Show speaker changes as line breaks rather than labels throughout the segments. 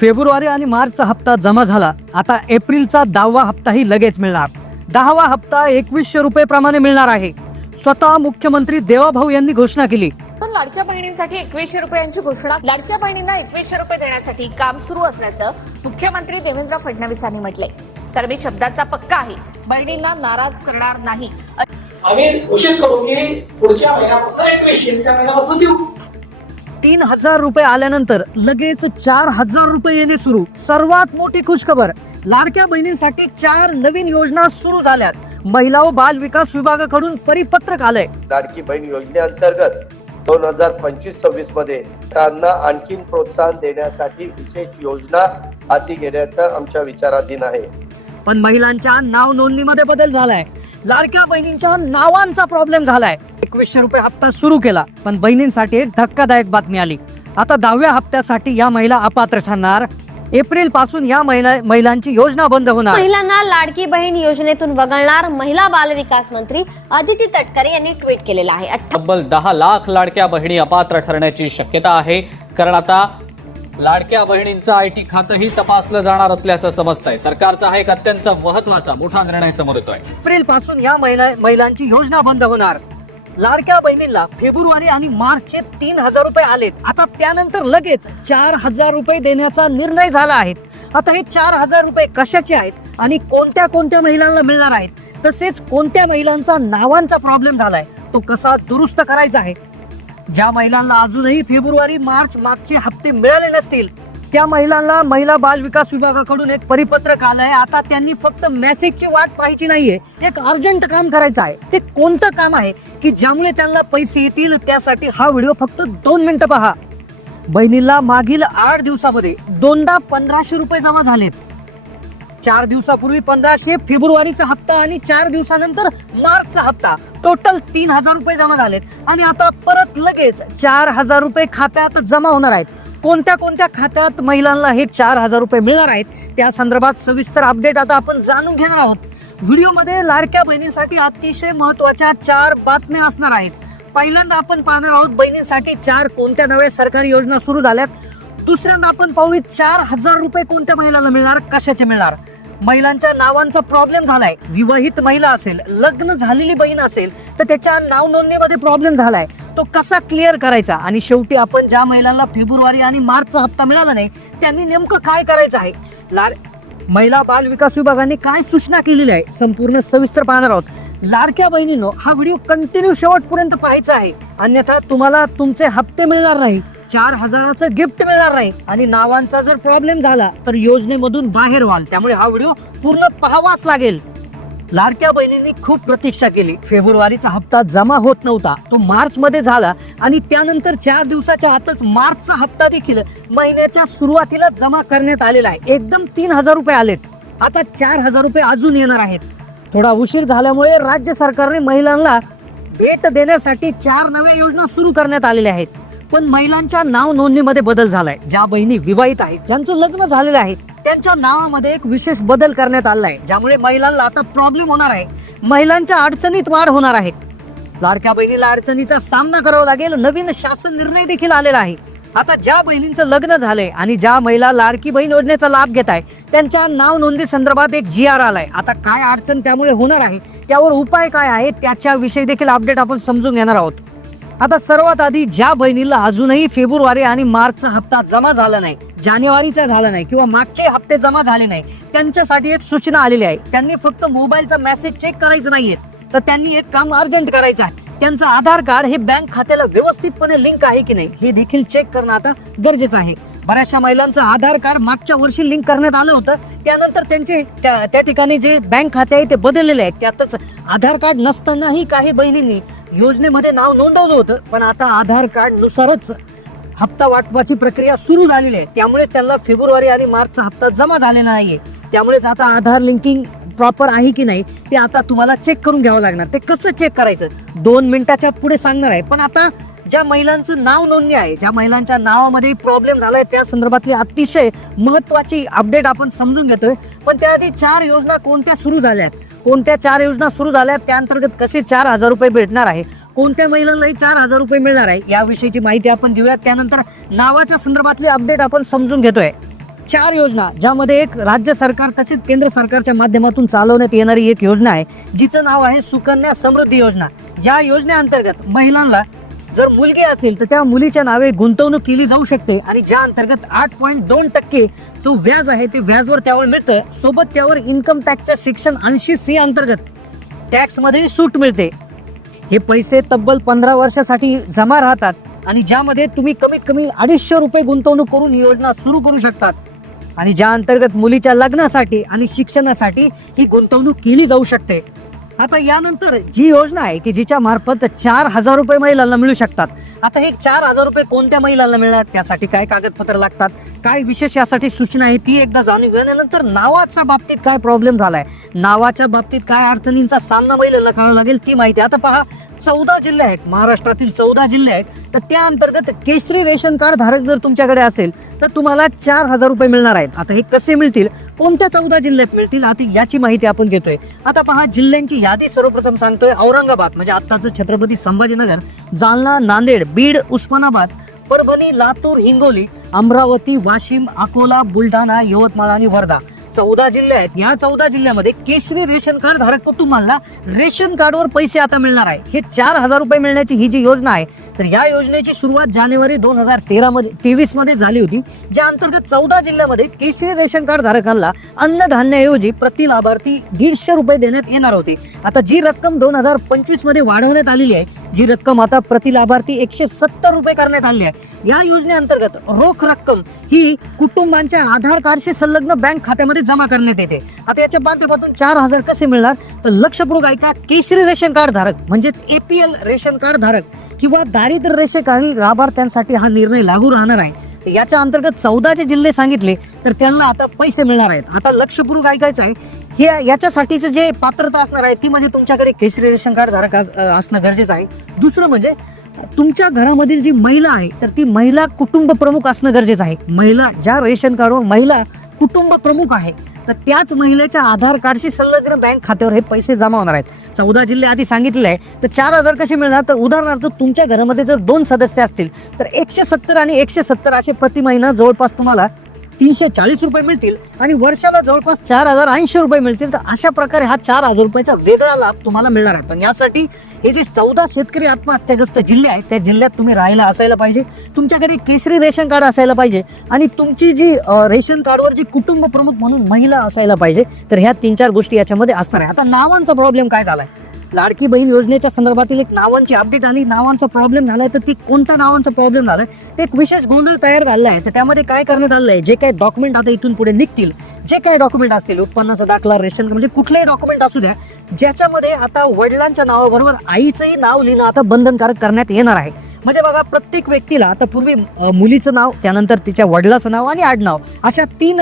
February आणि मार्चचा हप्ता जमा झाला आता एप्रिलचा दहावा हप्ताही लगेच मिळणार दहावा हप्ता एकवीसशे रुपये प्रमाणे मिळणार आहे स्वतः मुख्यमंत्री देवाभाऊ यांनी घोषणा केली
लाडक्या बहिणींसाठी एकवीसशे रुपयांची घोषणा लाडक्या बहिणींना एकवीसशे रुपये देण्यासाठी काम सुरू असल्याचं मुख्यमंत्री देवेंद्र फडणवीस यांनी म्हटले तर मी शब्दाचा पक्का आहे बहिणींना नाराज करणार नाही
आम्ही घोषित करू की पुढच्या महिन्यापासून एकवीसशे त्या महिन्यापासून देऊ
तीन हजार रुपये आल्यानंतर लगेच चार हजार रुपये येणे सुरू सर्वात मोठी खुशखबर लाडक्या बहिणींसाठी चार नवीन योजना सुरू झाल्यात महिला व बाल विकास विभागाकडून परिपत्रक आलंय
लाडकी बहीण योजनेअंतर्गत दोन हजार पंचवीस सव्वीस मध्ये त्यांना आणखी प्रोत्साहन देण्यासाठी विशेष योजना हाती घेण्याचा आमच्या विचाराधीन आहे
पण महिलांच्या नाव नोंदणीमध्ये बदल झालाय लाडक्या बहिणींच्या नावांचा प्रॉब्लेम झालाय एकवीसशे रुपये हप्ता सुरू केला पण बहिणींसाठी एक धक्कादायक बातमी आली आता दहाव्या हप्त्यासाठी या महिला अपात्र ठरणार एप्रिल पासून या महिला महिलांची योजना बंद होणार
महिलांना लाडकी बहीण योजनेतून वगळणार महिला बाल विकास मंत्री अदिती तटकरे यांनी ट्विट केलेला आहे
तब्बल दहा लाख लाडक्या बहिणी अपात्र ठरण्याची शक्यता आहे कारण आता लाडक्या बहिणींचं आय टी खातंही तपासलं जाणार असल्याचं आहे सरकारचा हा एक अत्यंत महत्वाचा मोठा निर्णय समोर येतोय
एप्रिल पासून या महिला महिलांची योजना बंद होणार लाडक्या बहिणींना फेब्रुवारी आणि मार्चचे तीन हजार रुपये आलेत आता त्यानंतर लगेच चार हजार रुपये देण्याचा निर्णय झाला आहे आता हे चार हजार रुपये कशाचे आहेत आणि कोणत्या कोणत्या महिलांना मिळणार आहेत तसेच कोणत्या महिलांचा नावांचा प्रॉब्लेम झालाय तो कसा दुरुस्त करायचा आहे ज्या महिलांना अजूनही फेब्रुवारी मार्च मागचे हप्ते मिळाले नसतील त्या महिलांना महिला बाल विकास विभागाकडून एक परिपत्रक आहे आता त्यांनी फक्त मेसेजची वाट पाहायची नाहीये एक अर्जंट काम करायचं आहे ते कोणतं काम आहे की ज्यामुळे त्यांना पैसे येतील त्यासाठी हा व्हिडिओ फक्त दोन मिनिटं पहा बहिणीला मागील आठ दिवसामध्ये दोनदा पंधराशे रुपये जमा झालेत चार दिवसापूर्वी पंधराशे फेब्रुवारीचा हप्ता आणि चार दिवसानंतर मार्चचा हप्ता टोटल तीन हजार रुपये जमा झालेत आणि आता परत लगेच चार हजार रुपये खात्यात जमा होणार आहेत कोणत्या कोणत्या खात्यात महिलांना हे चार हजार रुपये मिळणार आहेत त्या संदर्भात सविस्तर अपडेट आता आपण जाणून घेणार आहोत व्हिडिओमध्ये लाडक्या बहिणींसाठी अतिशय महत्त्वाच्या चार बातम्या असणार आहेत पहिल्यांदा आपण पाहणार आहोत बहिणींसाठी चार कोणत्या नव्या सरकारी योजना सुरू झाल्यात दुसऱ्यांदा आपण पाहू चार हजार रुपये कोणत्या महिलांना मिळणार कशाचे मिळणार महिलांच्या नावांचा प्रॉब्लेम झालाय विवाहित महिला असेल लग्न झालेली बहीण असेल तर त्याच्या नाव नोंदणीमध्ये प्रॉब्लेम झालाय तो कसा क्लिअर करायचा आणि शेवटी आपण ज्या महिलांना फेब्रुवारी आणि मार्चचा हप्ता मिळाला नाही त्यांनी नेमकं काय करायचं आहे लाड महिला बाल विकास विभागाने काय सूचना केलेली आहे संपूर्ण सविस्तर पाहणार आहोत लाडक्या बहिणीनो हा व्हिडिओ कंटिन्यू शेवटपर्यंत पाहायचा आहे अन्यथा तुम्हाला तुमचे हप्ते मिळणार नाही चार हजाराचं गिफ्ट मिळणार नाही आणि नावांचा जर प्रॉब्लेम झाला तर योजनेमधून बाहेर व्हाल त्यामुळे हा व्हिडिओ पूर्ण पहावाच लागेल लाडक्या बहिणींनी खूप प्रतीक्षा केली फेब्रुवारीचा हप्ता जमा होत नव्हता तो मार्च मध्ये झाला आणि त्यानंतर चार दिवसाच्या आतच मार्चचा हप्ता देखील महिन्याच्या सुरुवातीला जमा करण्यात आलेला आहे एकदम तीन हजार रुपये आलेत आता चार हजार रुपये अजून येणार आहेत थोडा उशीर झाल्यामुळे राज्य सरकारने महिलांना भेट देण्यासाठी चार नव्या योजना सुरू करण्यात आलेल्या आहेत पण महिलांच्या नाव नोंदणीमध्ये बदल झालाय ज्या बहिणी विवाहित आहेत ज्यांचं लग्न झालेलं आहे त्यांच्या नावामध्ये एक विशेष बदल करण्यात आला आहे ज्यामुळे महिलांना आता प्रॉब्लेम होणार आहे महिलांच्या अडचणीत वाढ होणार आहे लाडक्या बहिणीला अडचणीचा सामना करावा लागेल नवीन शासन निर्णय देखील आलेला आहे आता ज्या बहिणींचं लग्न झालंय आणि ज्या महिला लाडकी बहीण योजनेचा लाभ घेत आहे त्यांच्या नाव नोंदणी संदर्भात एक जी आर आलाय आता काय अडचण त्यामुळे होणार आहे त्यावर उपाय काय आहे त्याच्याविषयी देखील अपडेट आपण समजून घेणार आहोत आता सर्वात आधी ज्या बहिणीला अजूनही फेब्रुवारी आणि मार्चचा हप्ता जमा झाला नाही जानेवारीचा झाला नाही किंवा मागचे हप्ते जमा झाले नाही त्यांच्यासाठी एक सूचना आलेली आहे त्यांनी फक्त मोबाईलचा मेसेज चेक करायचं नाहीये तर त्यांनी एक काम अर्जंट करायचं आहे त्यांचं आधार कार्ड हे बँक खात्याला व्यवस्थितपणे लिंक आहे की नाही हे देखील चेक करणं आता गरजेचं आहे बऱ्याचशा महिलांचं आधार कार्ड मागच्या वर्षी लिंक करण्यात आलं होतं त्यानंतर त्यांचे त्या ठिकाणी जे बँक खाते आहे ते बदललेले आहेत त्यातच आधार कार्ड नसतानाही काही बहिणींनी योजनेमध्ये नाव नोंदवलं होतं पण आता आधार कार्ड नुसारच हप्ता वाटपाची प्रक्रिया सुरू झालेली आहे त्यामुळे त्यांना फेब्रुवारी आणि मार्चचा हप्ता जमा झालेला नाहीये त्यामुळेच आता आधार लिंकिंग प्रॉपर आहे की नाही ते आता तुम्हाला चेक करून घ्यावं लागणार ते कसं चेक करायचं दोन मिनिटाच्या पुढे सांगणार आहे पण आता ज्या महिलांचं नाव नोंदणी आहे ज्या महिलांच्या नावामध्ये प्रॉब्लेम झालाय त्या संदर्भातली अतिशय महत्वाची अपडेट आपण समजून घेतोय पण त्याआधी चार योजना कोणत्या सुरू झाल्यात कोणत्या चार योजना सुरू झाल्या आहेत अंतर्गत कसे चार हजार रुपये भेटणार आहे कोणत्या महिलांनाही चार हजार रुपये मिळणार आहे याविषयीची माहिती आपण घेऊयात त्यानंतर नावाच्या संदर्भातली अपडेट आपण समजून घेतोय चार योजना ज्यामध्ये एक राज्य सरकार तसेच केंद्र सरकारच्या माध्यमातून चालवण्यात येणारी एक योजना आहे जिचं नाव आहे सुकन्या समृद्धी योजना ज्या योजनेअंतर्गत महिलांना जर मुलगी असेल तर त्या मुलीच्या नावे गुंतवणूक केली जाऊ शकते आणि ज्या अंतर्गत आठ पॉईंट दोन टक्के जो व्याज आहे ते व्याजवर त्यावर मिळतं सोबत त्यावर इन्कम टॅक्सच्या सेक्शन ऐंशी सी अंतर्गत टॅक्समध्ये सूट मिळते हे पैसे तब्बल पंधरा वर्षासाठी जमा राहतात आणि ज्यामध्ये तुम्ही कमीत कमी अडीचशे रुपये गुंतवणूक करून ही योजना सुरू करू शकतात आणि ज्या अंतर्गत मुलीच्या लग्नासाठी आणि शिक्षणासाठी ही गुंतवणूक केली जाऊ शकते आता यानंतर जी योजना आहे की जिच्या मार्फत चार हजार रुपये महिलांना मिळू शकतात आता हे चार हजार रुपये कोणत्या महिलांना मिळणार त्यासाठी काय कागदपत्र लागतात काय विशेष यासाठी सूचना आहे ती एकदा जाणून घेण्यानंतर नावाच्या बाबतीत काय प्रॉब्लेम झालाय नावाच्या बाबतीत काय अडचणींचा सामना महिलांना करावा लागेल ती माहिती आता पहा चौदा जिल्हे आहेत महाराष्ट्रातील चौदा जिल्हे आहेत तर त्या अंतर्गत केशरी रेशन कार्ड धारक जर तुमच्याकडे असेल तर तुम्हाला चार हजार रुपये मिळणार आहेत आता हे कसे मिळतील कोणत्या चौदा जिल्ह्यात मिळतील आता याची माहिती आपण घेतोय आता पहा जिल्ह्यांची यादी सर्वप्रथम सांगतोय औरंगाबाद म्हणजे आताचं छत्रपती संभाजीनगर जालना नांदेड बीड उस्मानाबाद परभणी लातूर हिंगोली अमरावती वाशिम अकोला बुलढाणा यवतमाळ आणि वर्धा चौदा जिल्हे आहेत या चौदा जिल्ह्यामध्ये केशरी रेशन कार्ड धारक तुम्हाला रेशन कार्डवर पैसे आता मिळणार आहे हे चार हजार रुपये मिळण्याची ही जी योजना आहे तर या योजनेची सुरुवात जानेवारी दोन हजार तेरा मध्ये तेवीस मध्ये झाली होती ज्या अंतर्गत चौदा जिल्ह्यामध्ये केसरी रेशन कार्ड धारकांना अन्नधान्याऐवजी प्रति लाभार्थी दीडशे रुपये देण्यात येणार होते आता जी रक्कम दोन हजार मध्ये वाढवण्यात आलेली आहे जी रक्कम आता प्रति लाभार्थी एकशे सत्तर रुपये करण्यात आली आहे या योजनेअंतर्गत रोख रक्कम ही कुटुंबांच्या आधार कार्डशी संलग्न बँक खात्यामध्ये जमा करण्यात येते आता याच्या माध्यमातून चार हजार कसे मिळणार तर लक्षपूर्वक ऐका केसरी रेशन कार्ड धारक म्हणजेच एपीएल रेशन कार्ड धारक किंवा दारिद्र्य रेषेखालील लाभार्थ्यांसाठी हा निर्णय लागू राहणार आहे याच्या अंतर्गत चौदा जे जिल्हे सांगितले तर त्यांना आता पैसे मिळणार आहेत आता लक्षपूर्वक ऐकायचं आहे हे याच्यासाठीचं जे पात्रता असणार आहे ती म्हणजे तुमच्याकडे केशरी रेशन कार्ड धारक असणं गरजेचं आहे दुसरं म्हणजे तुमच्या घरामधील जी महिला आहे तर ती महिला कुटुंब प्रमुख असणं गरजेचं आहे महिला ज्या रेशन कार्डवर महिला कुटुंब प्रमुख आहे तर त्याच महिलेच्या आधार कार्डशी संलग्न बँक खात्यावर हे पैसे जमा होणार आहेत चौदा जिल्हे आधी सांगितले आहे तर चार हजार कसे मिळणार तर उदाहरणार्थ तुमच्या घरामध्ये जर दोन सदस्य असतील तर एकशे सत्तर आणि एकशे सत्तर असे प्रति महिना जवळपास तुम्हाला तीनशे चाळीस रुपये मिळतील आणि वर्षाला जवळपास चार हजार ऐंशी रुपये मिळतील तर अशा प्रकारे हा चार हजार रुपयाचा वेगळा लाभ तुम्हाला मिळणार आहे पण यासाठी हे जे चौदा शेतकरी आत्महत्याग्रस्त जिल्हे आहेत त्या जिल्ह्यात तुम्ही राहायला असायला पाहिजे तुमच्याकडे केसरी रेशन कार्ड असायला पाहिजे आणि तुमची जी रेशन कार्डवर जी कुटुंब प्रमुख म्हणून महिला असायला पाहिजे तर ह्या तीन चार गोष्टी याच्यामध्ये असणार आहे आता नावांचा प्रॉब्लेम काय झाला लाडकी बहीण योजनेच्या संदर्भातील एक नावांची अपडेट आली नावांचा प्रॉब्लेम झाला तर ती कोणत्या नावांचा प्रॉब्लेम झाला आहे एक विशेष गोंधळ तयार झाला आहे तर त्यामध्ये काय करण्यात आलं आहे जे काही डॉक्युमेंट आता इथून पुढे निघतील जे काय डॉक्युमेंट असतील उत्पन्नाचा दाखला रेशन म्हणजे कुठलेही डॉक्युमेंट असू द्या ज्याच्यामध्ये आता वडिलांच्या नावाबरोबर आईचंही नाव लिहिणं आता बंधनकारक करण्यात येणार आहे म्हणजे बघा प्रत्येक व्यक्तीला आता पूर्वी मुलीचं नाव त्यानंतर तिच्या वडिलाचं नाव आणि आडनाव अशा तीन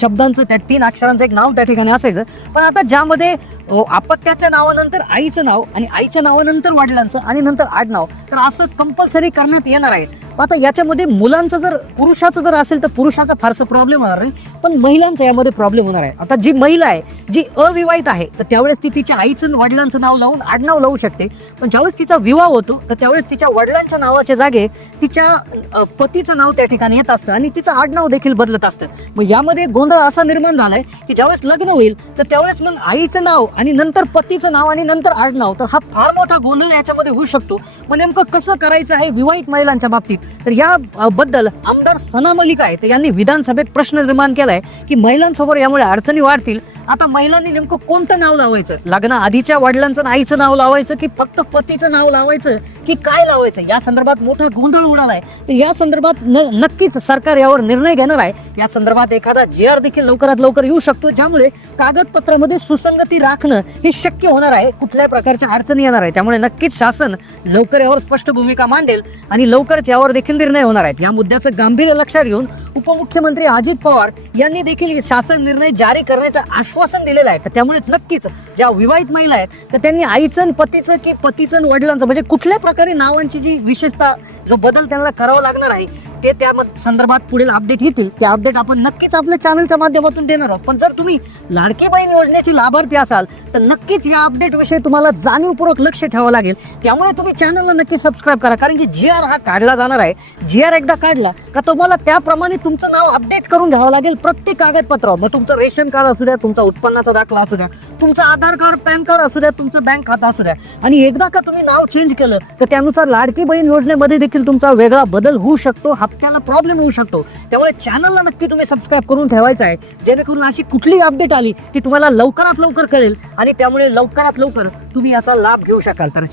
शब्दांचं त्या तीन अक्षरांचं एक नाव त्या ठिकाणी असायचं पण आता ज्यामध्ये अपत्याच्या हो, नावानंतर आईचं नाव आणि आईच्या नावानंतर वडिलांचं आणि नंतर आडनाव तर असं कंपल्सरी करण्यात येणार आहे आता याच्यामध्ये मुलांचं जर पुरुषाचं जर असेल तर पुरुषाचा फारसं प्रॉब्लेम होणार नाही पण महिलांचा यामध्ये प्रॉब्लेम होणार आहे आता जी महिला आहे जी अविवाहित आहे तर त्यावेळेस ती तिच्या आईचं वडिलांचं नाव लावून आडनाव लावू शकते पण ज्यावेळेस तिचा विवाह होतो तर त्यावेळेस तिच्या वडिलांच्या नावाच्या जागे तिच्या पतीचं नाव त्या ठिकाणी येत असतं आणि तिचं आडनाव देखील बदलत असतं मग यामध्ये गोंधळ असा निर्माण झालाय की ज्यावेळेस लग्न होईल तर त्यावेळेस मग आईचं नाव आणि नंतर पतीचं नाव आणि नंतर आज नाव तर हा फार मोठा गोंधळ याच्यामध्ये होऊ शकतो मग नेमकं कसं करायचं आहे विवाहित महिलांच्या बाबतीत तर बद्दल आमदार सना मलिक आहेत यांनी विधानसभेत प्रश्न निर्माण केलाय की महिलांसमोर यामुळे अडचणी वाढतील आता महिलांनी नेमकं कोणतं नाव लावायचं लग्न आधीच्या वडिलांचं आईचं नाव लावायचं की फक्त पतीचं नाव लावायचं की काय लावायचं या संदर्भात मोठा गोंधळ उडाला आहे तर या संदर्भात नक्कीच सरकार यावर निर्णय घेणार आहे या संदर्भात एखादा जे आर देखील लवकरात लवकर येऊ शकतो ज्यामुळे कागदपत्रामध्ये सुसंगती राखणं हे शक्य होणार आहे कुठल्या प्रकारच्या अडचणी येणार आहे त्यामुळे नक्कीच शासन लवकर यावर स्पष्ट भूमिका मांडेल आणि लवकरच यावर देखील निर्णय होणार आहेत या मुद्द्याचं गांभीर्य लक्षात घेऊन उपमुख्यमंत्री अजित पवार यांनी देखील शासन निर्णय जारी करण्याचं आश्वासन दिलेलं आहे तर त्यामुळे नक्कीच ज्या विवाहित महिला आहेत तर त्यांनी आईचं पतीचं की पतीचं वडिलांचं म्हणजे कुठल्या प्रकारे नावांची जी विशेषता जो बदल त्यांना करावा लागणार आहे ते त्या संदर्भात पुढील अपडेट येतील ते अपडेट आपण नक्कीच आपल्या चॅनलच्या माध्यमातून देणार आहोत पण जर तुम्ही लाडकी बहीण योजनेची लाभार्थी असाल तर नक्कीच या अपडेटविषयी तुम्हाला जाणीवपूर्वक लक्ष ठेवावं लागेल त्यामुळे तुम्ही चॅनलला नक्की सबस्क्राईब करा कारण की जी आर हा काढला जाणार आहे जी आर एकदा काढला का तुम्हाला त्याप्रमाणे तुमचं नाव अपडेट करून घ्यावं लागेल प्रत्येक कागदपत्रावर मग तुमचं रेशन कार्ड असू द्या तुमचा उत्पन्नाचा दाखला असू द्या तुमचं आधार कार्ड पॅन कार्ड असू द्या तुमचं बँक खातं असू द्या आणि एकदा का तुम्ही नाव चेंज केलं तर त्यानुसार लाडकी बहीण योजनेमध्ये देखील तुमचा वेगळा बदल होऊ शकतो हा आपल्याला प्रॉब्लेम होऊ शकतो त्यामुळे चॅनलला नक्की तुम्ही सबस्क्राईब करून ठेवायचं आहे जेणेकरून अशी कुठली अपडेट आली ती तुम्हाला लवकरात लवकर कळेल आणि त्यामुळे लवकरात लवकर तुम्ही याचा लाभ घेऊ शकाल तर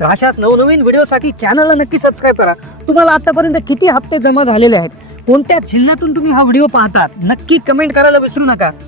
तर अशाच नवनवीन व्हिडिओसाठी चॅनलला नक्की सबस्क्राईब करा तुम्हाला आतापर्यंत किती हप्ते जमा झालेले आहेत कोणत्या जिल्ह्यातून तुम्ही हा व्हिडिओ पाहतात नक्की कमेंट करायला विसरू नका